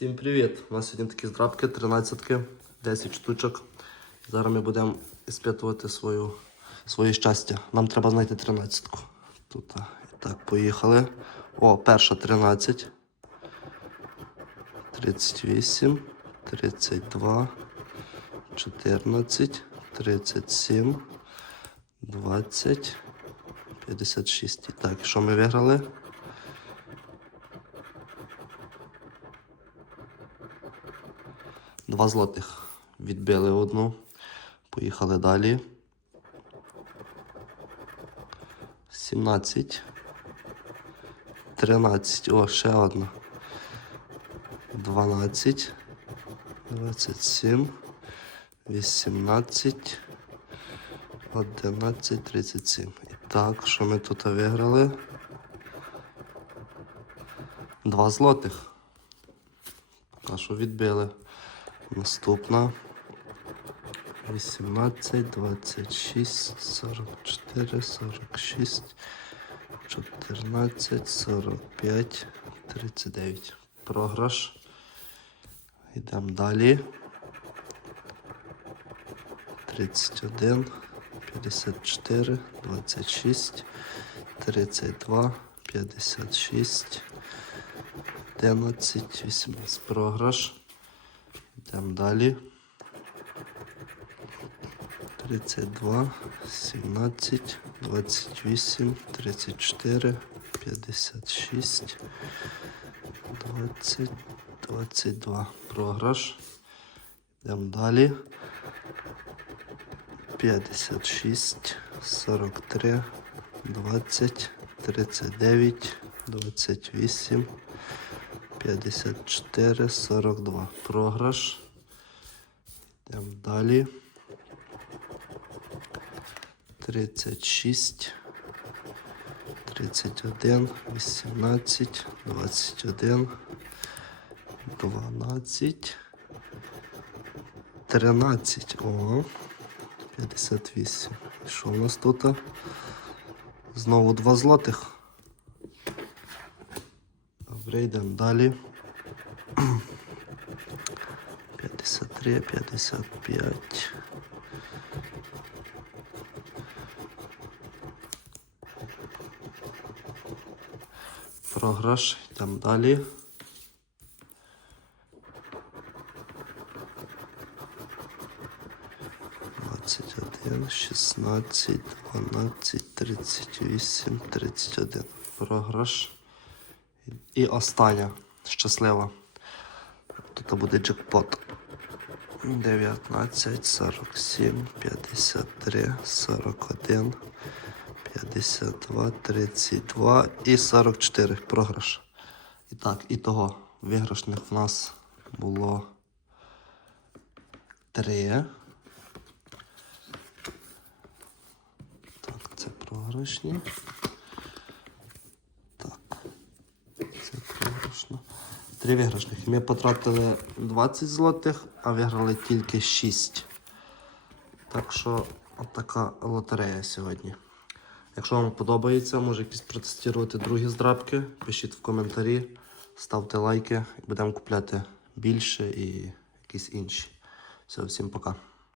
Всім привіт! У нас сьогодні такі здрабки, 13 10 штучок. Зараз ми будемо іспитувати свою, своє щастя. Нам треба знайти 13-ку. Тут. І так, поїхали. О, перша 13. 38, 32, 14, 37, 20, 56. І так, що ми виграли? Два злотих. Відбили одну. Поїхали далі. 17. 13. О, ще одна. 12. 27. 18. 11, 37. І так, що ми тут виграли? Два злотих. А що відбили? Наступна. 18, 26, 44, 46, 14, 45, 39. Програш. Йдемо далі. 31, 54, 26, 32, 56, 11, 18. Програш. Йдемо далі. 32, 17, 28, 34, 56, 20, 22. Програш. Йдемо далі. 56, 43, 20, 39, 28, 54, 42. Програш. Йдемо далі. 36, 31, 18, 21, 12, 13. О, 58. І що у нас тут? Знову два злотих. Добре, йдемо далі. 53, 55. Програш. Йдемо далі. Двадцять один, шістнадцять, дванадцять, тридцять вісім, тридцять один. Програш. І остання. Щаслива. Тут буде джекпот. 19, 47, 53, 41, 52, 32 і 44 програш. І так, і того виграшних в нас було 3. Так, це програшні. Так, це програшно. Три виграшних. Ми потратили 20 злотих, а виграли тільки 6. Так що, отака лотерея сьогодні. Якщо вам подобається, може якісь протестувати другі здрабки, пишіть в коментарі, ставте лайки будемо купляти більше і якісь інші. Все, всім пока.